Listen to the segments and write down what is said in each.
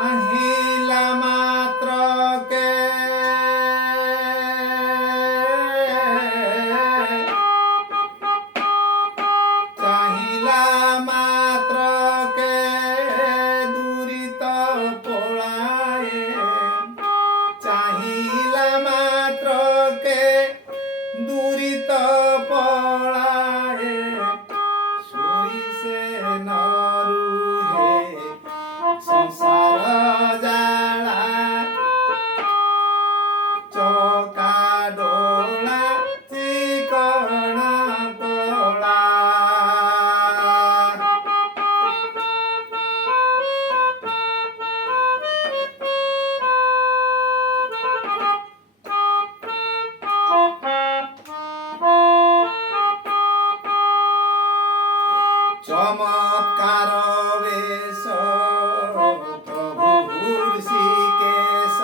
চাহিলা মাত্রকে চাহিলা মাত্রকে দূরিত পড়ায় চাহিলা মাত্রকে দূরিত পড়ায় সরিষে নরুহে সংসার জালা চকা ডোলা চিকণ কলা চমৎকার বেশ প্রভুর শ্রীকেশ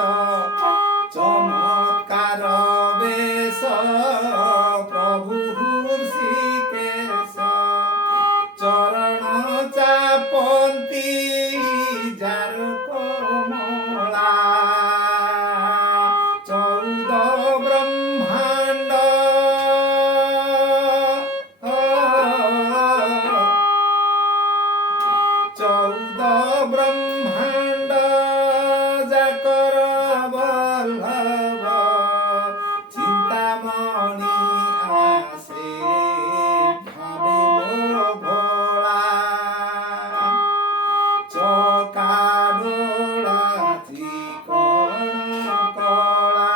চমৎকার বেশ প্রভুর শ্রীকেশ চরণ চাপন্তি যার কমলা চৌদ ব্রহ্মাণ্ড চৌদ ব্রহ্মাণ্ড যাকর বল্লভ চিন্তামণি আসে ভাবে মোর ভোলা চকা ডোলা চিকণ কলা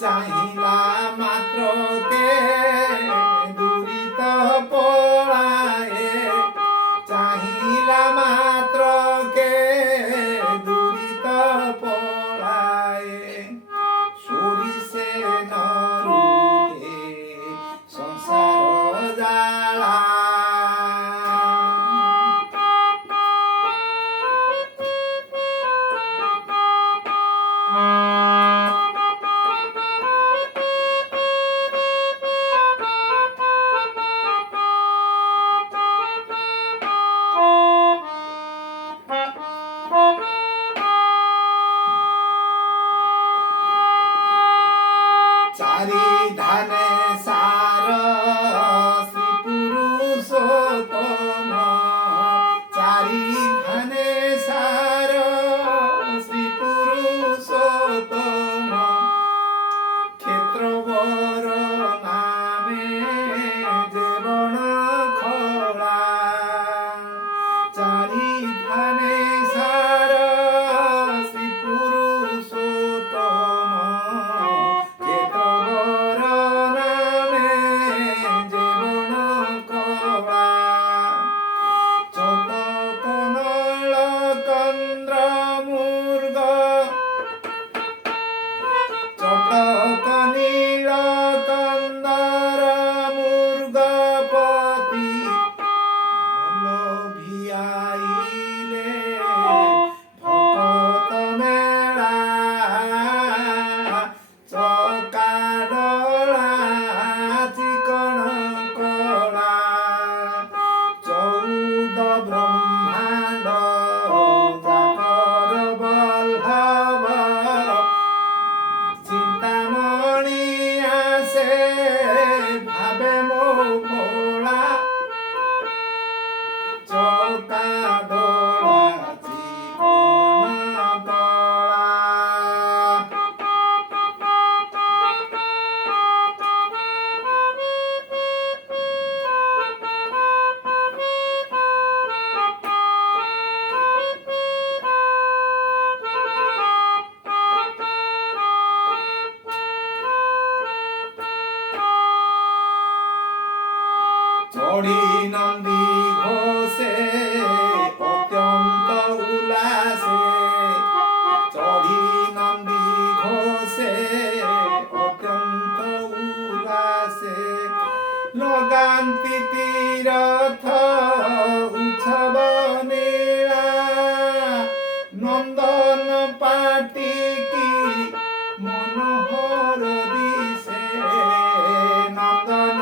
চাহিলা মাত্রকে দূরিত পড়ায় চাহিলা মাত্রকে দূরিত পড়ায় সরিষে নরুহে সংসার জালা চারি ধানে সার শ্রী পুরুষোত্তম চারি ধানে সার শ্রী পুরুষোত্তম ক্ষেত্রবর নামে যেবন খোলা চারি ধানে সার শ্রী পুরুষোত্তম চটক নীল কন্দর মূর্গপতি ভিয়াইলে ভকত মেলা চকা ডোলা চিকণ কলা চৌদ ব্রহ্মাণ্ড যাকর বল্লভ চিন্তামণি আসে ভাবে মো ভোলা চৌকা ডোলা চিকণ কলা চড়ি নন্দী ঘোষে অত্যন্ত উল্লাসে চড়ি নন্দী ঘোষে অত্যন্ত উল্লাসে লগান্তি তীরথ উৎসব নীলা নন্দন পাটি কি মনোহর দিশে নন্দন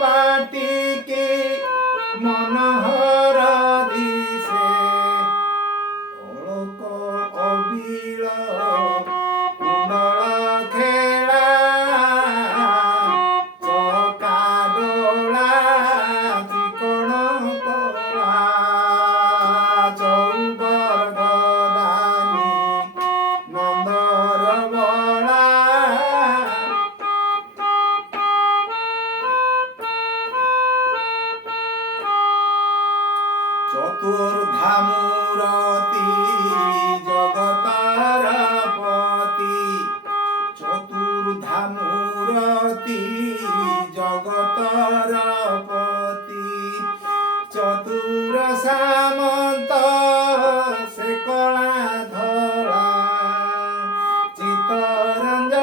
পাটি কি মনোহর দিশে ନୀଳ କୁଣ୍ଡଳ ଖେଳା ଚକା ଡୋଳା ଚିକଣ କଳା ଚଉବର ଗଦାନି ନନ୍ଦର ବଳା ଚତୁର୍ଦ୍ଧା ମୂରତି ଜଗତର ପତି ଚତୁର୍ଦ୍ଧା ମୂରତି ଜଗତର ପତି ଚତୁର ସାମନ୍ତ ସେ କଳା ଧଳା ଚିତ୍ତରଞ୍ଜନିଆ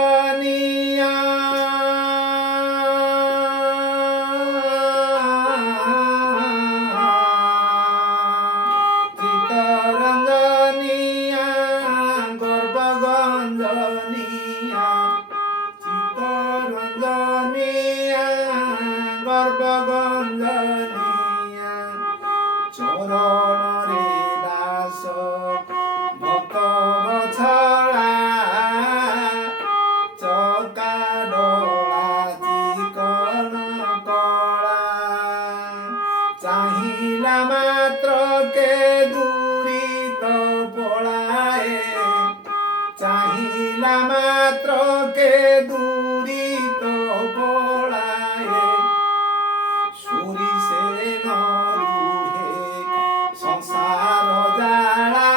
ଚିତ୍ତରଞ୍ଜନିଆ ଗର୍ଭଗଞ୍ଜନିଆ ଚିତ୍ତରଞ୍ଜନିଆ ଗର୍ଭଗଞ୍ଜନିଆ ଚରଣରେ ଦାସ ଭକ୍ତ ବଛଳା ଚକା ଡୋଳା ଚିକଣ କଳା ଚାହିଁଲା ମାତ୍ରକେ ଦୂରିତ ପଳାଏ ଚାହିଁଲା ମାତ୍ରକେ ଦୂରିତ ପଳାଏ ସୁରି ସେ ନ ରୁହେ ସଂସାର ଜାଳା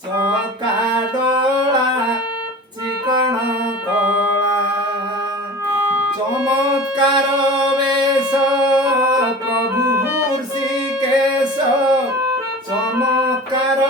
ଚକା ଡୋଳା ଚିକଣ କଳା ଚମତ୍କାର ବେଶ ପ୍ରଭୁ ଋଷିକେଶ ଚମତ୍କାର